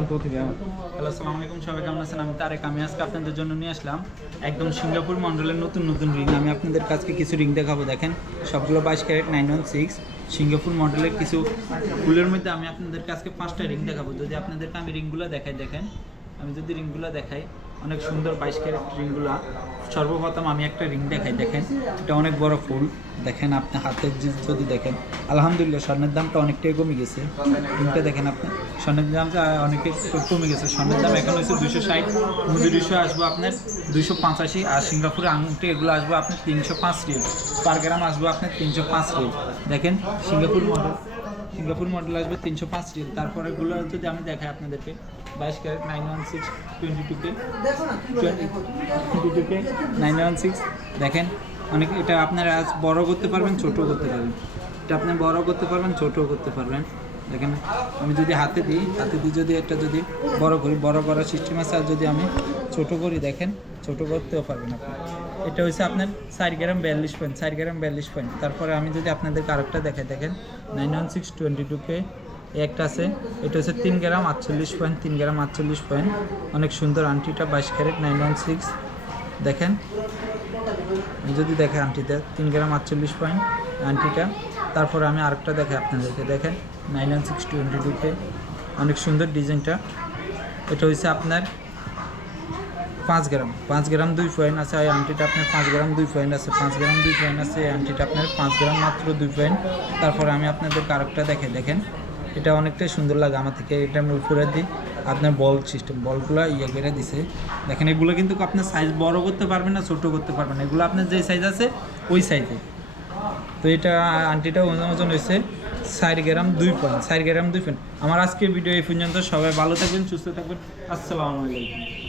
Hello, আসসালামু আলাইকুম। সবাই কেমন আছেন? আমি তারেক। আমি আজকে আপনাদের জন্য নিয়ে আসলাম একদম সিঙ্গাপুর মডেলের নতুন নতুন রিং। আমি আপনাদের কাছে কিছু রিং দেখাবো। দেখেন, সবগুলো 22 ক্যারেট 916 সিঙ্গাপুর মডেলের কিছু ফুলের মধ্যে আমি আপনাদের কাছে 5টা রিং দেখাবো। যদি আপনাদেরকে আমি রিংগুলো দেখাই, দেখেন আমি যদি রিংগুলো দেখাই, অনেক সুন্দর 22 ক্যারেট রিংগুলো। সর্বপ্রথম আমি একটা রিং দেখাই। দেখেন, এটা অনেক বড় ফুল। দেখেন আপনি হাতের যদি দেখেন, আলহামদুলিল্লাহ স্বর্ণের দামটা অনেকটাই কমে গেছে। রিংটা দেখেন আপনি, স্বর্ণের দামটা অনেকটাই কমে গেছে। স্বর্ণের দাম এখন হচ্ছে 260, মজুরিশো আসবো আপনার 285, আর সিঙ্গাপুরে আংটি এগুলো আসবো আপনার 305 রিয়াল পার গ্রাম, আসবো আপনার 305 রিয়াল। দেখেন সিঙ্গাপুর মডেল আসবে 305 রিয়াল। তারপরে এগুলো যদি আমি দেখাই আপনাদেরকে, 22 ক্যারেট 916 22K 916 দেখেন, অনেক এটা আপনারা আজ বড় করতে পারবেন, ছোটও করতে পারবেন। এটা আপনি বড় করতে পারবেন, ছোটও করতে পারবেন। দেখেন আমি যদি হাতে দিই যদি একটা যদি বড় করি, বড় করার সিস্টেম আছে। আর যদি আমি ছোট করি, দেখেন ছোট করতেও পারবেন আপনি। এটা হচ্ছে আপনার 4 গ্রাম 42 পয়েন্ট, 4 গ্রাম 42 পয়েন্ট। তারপরে আমি যদি আপনাদেরকে আরেকটা দেখাই, দেখেন 916 22K একটা আছে। এটা হচ্ছে 3 গ্রাম 48 পয়েন্ট, 3 গ্রাম 48 পয়েন্ট। অনেক সুন্দর আংটিটা, 22 ক্যারেট 916 দেখেন। আমি যদি দেখে আংটিটা 3 গ্রাম 48 পয়েন্ট আংটিটা। তারপরে আমি আরেকটা দেখাই আপনাদেরকে, দেখেন 916 22K অনেক সুন্দর ডিজাইনটা। এটা হচ্ছে আপনার 5 গ্রাম 2 পয়েন্ট আছে। এই আংটিটা আপনার 5 গ্রাম 2 পয়েন্ট আছে, 5 গ্রাম 2 পয়েন্ট আছে। এই আংটিটা আপনার 5 গ্রাম মাত্র 2 পয়েন্ট। তারপরে আমি আপনাদেরকে আরেকটা দেখাই, দেখেন এটা অনেকটাই সুন্দর লাগে আমার থেকে। এটা আমি উপরে দিই, আপনার বল সিস্টেম, বলগুলো করে দিছে। দেখেন এগুলো কিন্তু আপনার সাইজ বড় করতে পারবেন না, ছোটো করতে পারবেন না। এগুলো আপনার যে সাইজ আছে ওই সাইজে। তো এটা আংটিটা ওজন হয়েছে 4 গ্রাম 2 পয়েন্ট, 4 গ্রাম 2 পয়েন্ট। আমার আজকের ভিডিও এই পর্যন্ত। সবাই ভালো থাকবেন, সুস্থ থাকবেন। আসসালামু আলাইকুম।